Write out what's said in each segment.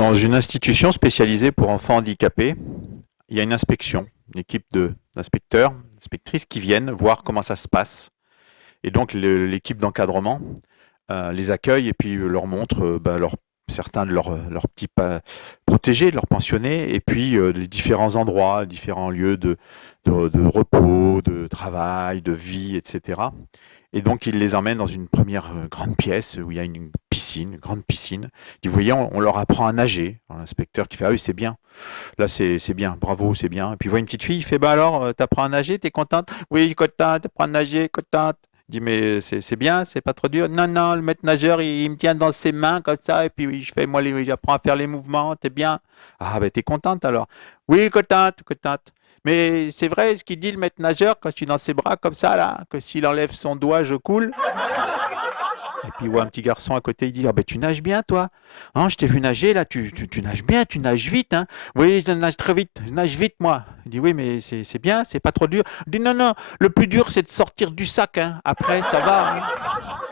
Dans une institution spécialisée pour enfants handicapés, il y a une inspection, une équipe d'inspecteurs, d'inspectrices qui viennent voir comment ça se passe. Et donc l'équipe d'encadrement les accueille et puis leur montre certains de leurs petits protégés, de leurs pensionnés, et puis les différents endroits, différents lieux de repos, de travail, de vie, etc. Et donc, il les emmène dans une première grande pièce où il y a une piscine, une grande piscine. Il dit, vous voyez, on leur apprend à nager. Alors, l'inspecteur qui fait, ah oui, c'est bien. Là, c'est bien, bravo, c'est bien. Et puis, il voit une petite fille, il fait, bah alors, t'apprends à nager, t'es contente? Oui, contente, t'apprends à nager, contente. Il dit, mais c'est bien, c'est pas trop dur. Non, non, le maître nageur, il me tient dans ses mains comme ça, et puis oui, je fais, moi, j'apprends à faire les mouvements, t'es bien. Ah, ben, t'es contente alors. Oui, contente, contente. Mais c'est vrai ce qu'il dit le maître nageur quand je suis dans ses bras comme ça, là, que s'il enlève son doigt, je coule. Et puis il voit un petit garçon à côté, il dit, ah ben tu nages bien toi. Hein, je t'ai vu nager là, tu nages bien, tu nages vite. Hein. Oui, je nage très vite, je nage vite moi. Il dit, oui, mais c'est bien, c'est pas trop dur. Il dit, non, non, le plus dur c'est de sortir du sac. Hein. Après, ça va. Hein.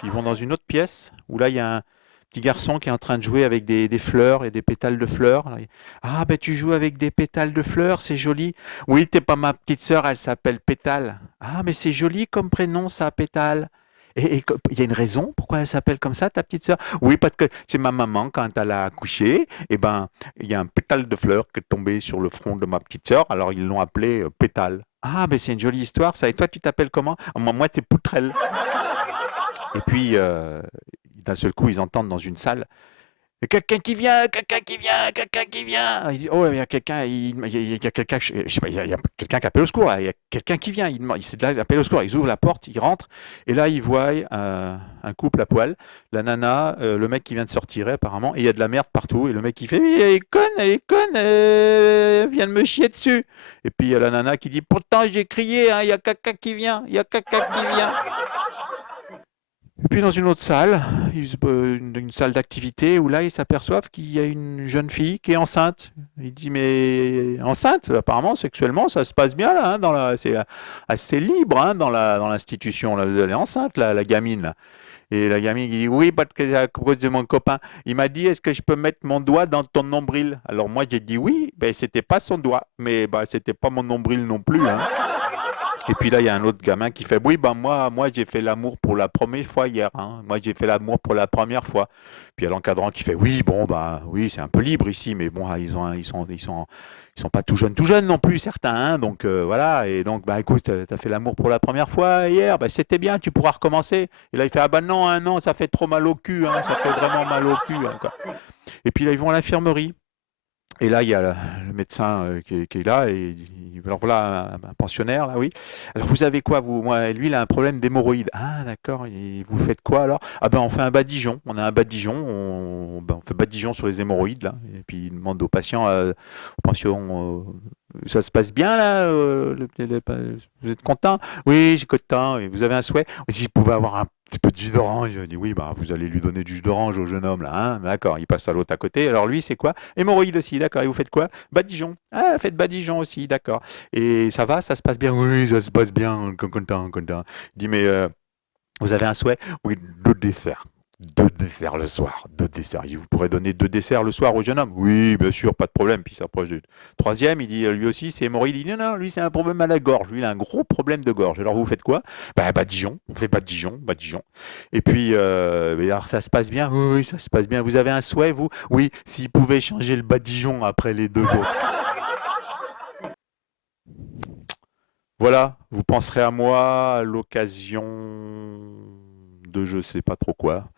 Puis ils vont dans une autre pièce où là il y a un petit garçon qui est en train de jouer avec des fleurs et des pétales de fleurs. Ah ben tu joues avec des pétales de fleurs, c'est joli. Oui, t'es pas ma petite sœur, elle s'appelle Pétale. Ah mais c'est joli comme prénom ça, Pétale. Et il y a une raison pourquoi elle s'appelle comme ça, ta petite sœur? Oui, parce que c'est ma maman, quand elle a accouché, et ben, il y a un pétale de fleur qui est tombé sur le front de ma petite sœur, alors ils l'ont appelé Pétale. Ah, ben c'est une jolie histoire ça. Et toi, tu t'appelles comment? Ah, moi, c'est Poutrelle. Et puis, d'un seul coup, ils entendent dans une salle quelqu'un qui vient, quelqu'un qui vient, quelqu'un qui vient. Il dit, oh, il y a quelqu'un, il y a quelqu'un, je sais pas, il y a quelqu'un qui appelle au secours, là. Il y a quelqu'un qui vient, il appelle au secours, ils ouvrent la porte, ils rentrent, et là, ils voient un couple à poil, la nana, le mec qui vient de sortir, apparemment, et il y a de la merde partout, et le mec qui fait, oui, elle est conne, elle vient de me chier dessus. Et puis, il y a la nana qui dit, pourtant, j'ai crié, hein, il y a quelqu'un qui vient, il y a quelqu'un qui vient. Et puis dans une autre salle, une salle d'activité, où là ils s'aperçoivent qu'il y a une jeune fille qui est enceinte. Il dit mais enceinte, apparemment sexuellement ça se passe bien là, hein, c'est assez libre hein, dans l'institution. Là, elle est enceinte la gamine. Là. Et la gamine dit oui parce que c'est à cause de mon copain. Il m'a dit est-ce que je peux mettre mon doigt dans ton nombril? Alors moi j'ai dit oui, ben c'était pas son doigt, mais bah c'était pas mon nombril non plus. Hein. Et puis là, il y a un autre gamin qui fait, oui, ben moi j'ai fait l'amour pour la première fois hier. Hein. Moi, j'ai fait l'amour pour la première fois. Puis il y a l'encadrant qui fait, oui, bon, bah oui, c'est un peu libre ici, mais bon, ah, ils sont pas tout jeunes non plus, certains. Hein. Donc voilà. Et donc, bah écoute, t'as fait l'amour pour la première fois hier, bah c'était bien, tu pourras recommencer. Et là, il fait, ah bah non, hein, non, ça fait trop mal au cul, hein, ça fait vraiment mal au cul. Hein, quoi. Et puis là, ils vont à l'infirmerie. Et là, il y a le médecin qui est là, et alors voilà un pensionnaire, là, oui. Alors, vous avez quoi, vous? Moi, lui, il a un problème d'hémorroïdes. Ah, d'accord, et vous faites quoi alors? Ah, ben, on fait un badigeon. On a un badigeon, on fait badigeon sur les hémorroïdes, là. Et puis, il demande aux patients, aux pensions, ça se passe bien, là? Vous êtes content? Oui, j'ai content. Et vous avez un souhait? Si vous pouvez avoir un petit peu de jus d'orange. Il dit, oui, bah, vous allez lui donner du jus d'orange au jeune homme, là, hein? D'accord, il passe à l'autre à côté. Alors, lui, c'est quoi? Hémorroïdes aussi, d'accord. Et vous faites quoi? Badigeon. Ah, faites Badigeon aussi, d'accord. Et ça va, ça se passe bien? Oui, ça se passe bien, content, content. Il dit, mais vous avez un souhait? Oui, deux desserts. Deux desserts le soir, deux desserts. Vous pourrez donner deux desserts le soir au jeune homme? Oui, bien sûr, pas de problème. Puis il s'approche du troisième, il dit lui aussi, c'est hémorroïde. Il dit non, non, lui c'est un problème à la gorge. Lui il a un gros problème de gorge. Alors vous faites quoi? Bah, Badigeon, on fait Badigeon, Badigeon. Et puis, alors ça se passe bien? Oui, oui, ça se passe bien. Vous avez un souhait, vous? Oui, s'il pouvait changer le Badigeon après les deux autres. Voilà, vous penserez à moi à l'occasion de je sais pas trop quoi.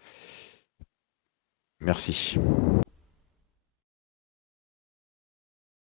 Merci.